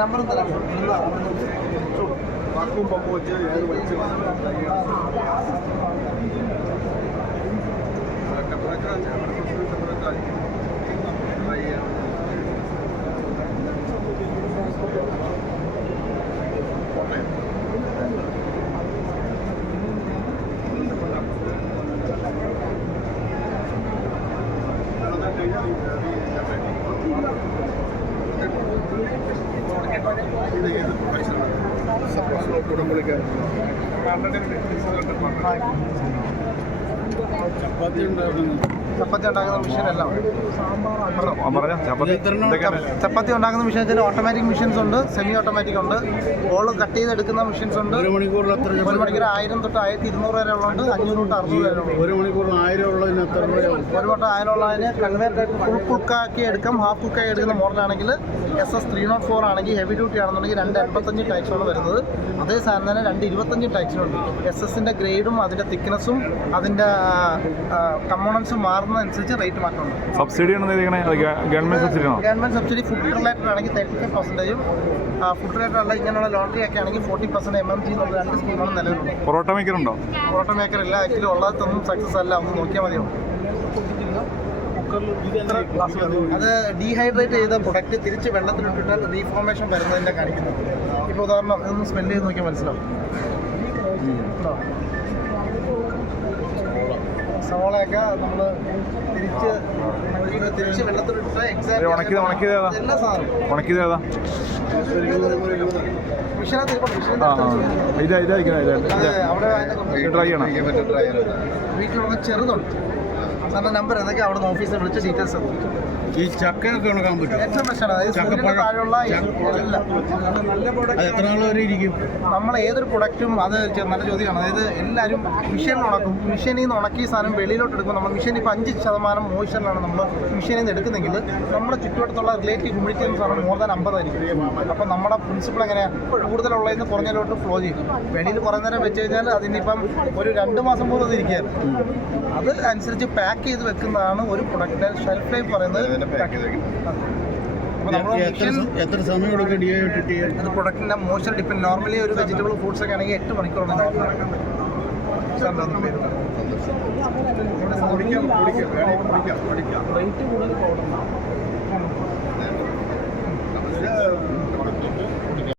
Number തരാം വാക്കും pump വെച്ച് ഏത് വലിച്ച് കുടുംബിലേക്ക് ചപ്പാത്തി ഉണ്ടാക്കുന്നു മെഷീൻ എല്ലാം ചപ്പാത്തി. ഉണ്ടാക്കുന്ന മെഷീൻ വെച്ചാൽ ഓട്ടോമാറ്റിക് മെഷീൻസ് ഉണ്ട് സെമി ഓട്ടോമാറ്റിക് ഉണ്ട് ബോൾ കട്ട് ചെയ്തെടുക്കുന്ന മെഷീൻസ് ഉണ്ട്. ഒരു മണിക്കൂർ എത്ര ഒരു മണിക്കൂർ ആയിരം തൊട്ട് ആയിരത്തി ഇരുന്നൂറ് വരെ ഉള്ളതുണ്ട് അഞ്ഞൂറ് തൊട്ട് അറുന്നൂറ് വരെ ഉള്ളത് ഒരു മണിക്കൂർ ആയിരം ഉള്ളതിന് എത്ര ഒരു വട്ടം ആയിരമുള്ളതിന് കൺവേർട്ട് ഫുൾ കുക്കാക്കി എടുക്കാം. ഹാഫ് കുക്കാക്കി എടുക്കുന്ന മോഡലാണെങ്കിൽ S S three naught four ആണെങ്കിൽ ഹെവി ഡ്യൂട്ടി ആണെന്നുണ്ടെങ്കിൽ രണ്ട് എൺപത്തഞ്ച് ടൈക്സാണ് വരുന്നത്. അതേ സാധനം തന്നെ രണ്ട് ഇരുപത്തഞ്ച് ടൈപ്സിനുണ്ട് എസ് എസിന്റെ ഗ്രേഡും അതിന്റെ തിക്നെസ്സും അതിന്റെ കമ്പോണൻസും മാറുന്നതനുസരിച്ച് റേറ്റ് മാറ്റമുണ്ട്. Subsidy government subsidy government subsidy food related ആണെങ്കിൽ തേർട്ടി ഫൈവ് പെർസെന്റേജും ഫുഡ് റിലേറ്റഡ് അല്ല ഇങ്ങനെയുള്ള ലോട്ടറി ഒക്കെ ആണെങ്കിൽ forty percent M M G എന്നുള്ള രണ്ട് സ്കീമാണ് നിലവിലുള്ളത് പൊറോട്ട മേക്കർ ഉണ്ടോ? പൊറോട്ട മേക്കർ ഇല്ല ആക്ച്വലി ഉള്ളതൊന്നും സക്സസ് അല്ല ഒന്ന് നോക്കിയാൽ മതിയോ? അത് ഡീഹൈഡ്രേറ്റ് ചെയ്ത പ്രൊഡക്റ്റ് തിരിച്ച് വെള്ളത്തിലിട്ടിട്ടാൽ റീഫോർമേഷൻ വരുന്നതിന്റെ കാണിക്കുന്നത്. ഇപ്പോൾ ഉദാഹരണം ഒന്ന് സ്മെല്ല് ചെയ്ത് നോക്കിയാൽ മനസ്സിലാവും? സവോളയൊക്കെ നമ്മൾ തിരിച്ച് തിരിച്ച് വെള്ളത്തിലിട്ടിട്ട് ഇത് ഉണക്കിയത് ഉണക്കിയതേതാ എല്ലാ ഇതാ ഇതായിരിക്കണം ഇതാ. ഇതാ. അവിടെ അതിനകത്ത് ഇത് ട്രൈ ചെയ്യണം വീട്ടിലുള്ള ചെറുതുണ്ട്. സാറിന്റെ നമ്പർ എന്തൊക്കെ അവിടെ നിന്ന് ഓഫീസിൽ വിളിച്ച് ഡീറ്റെയിൽസ് ഈ ചക്കയൊക്കെ ഉണക്കാൻ പറ്റും ഏറ്റവും എത്ര നാൾ വരെ ഇരിക്കും? നമ്മൾ ഏതൊരു പ്രൊഡക്റ്റും അത് നല്ല ചോദ്യമാണ്. അതായത് എല്ലാവരും മിഷീനിൽ ഉണക്കും. മിഷീനിൽ നിന്ന് ഉണക്കിയ സാധനം വെളിയിലോട്ട് എടുക്കും നമ്മൾ മിഷനിൽ ഇപ്പോൾ അഞ്ച് ശതമാനം മോയ്സ്ചറിലാണ് നമ്മൾ മിഷീനിൽ നിന്ന് എടുക്കുന്നെങ്കിൽ നമ്മുടെ ചുറ്റുവട്ടത്തുള്ള റിലേറ്റീവ് ഹ്യൂമിഡിറ്റി എന്ന് പറഞ്ഞാൽ മോർ ദാൻ അമ്പതായിരിക്കും അപ്പോൾ നമ്മുടെ പ്രിൻസിപ്പിൾ എങ്ങനെയാണ് കൂടുതലുള്ളതിന് കുറഞ്ഞതിലോട്ട് ഫ്ലോ ചെയ്യും. വെളിയിൽ കുറേ നേരം വെച്ച് കഴിഞ്ഞാൽ അതിനിപ്പം ഒരു രണ്ട് മാസം പോലും അത് ഇരിക്കുകയാണ് അത് അനുസരിച്ച് പാക്ക് ചെയ്ത് വെക്കുന്നതാണ് ഒരു പ്രൊഡക്റ്റ് ഷെൽഫ് ലൈഫ് പറയുന്നത് അപ്പോൾ നമ്മൾ എത്ര എത്ര സമയം പ്രൊഡക്റ്റിന്റെ മോശം ഡിപ്പെൻഡ് നോർമലി ഒരു വെജിറ്റബിൾ ഫ്രൂട്ട്സ് ഒക്കെ ആണെങ്കിൽ എട്ട് മണിക്കൂറാണ്. റേറ്റ് കൂടുതൽ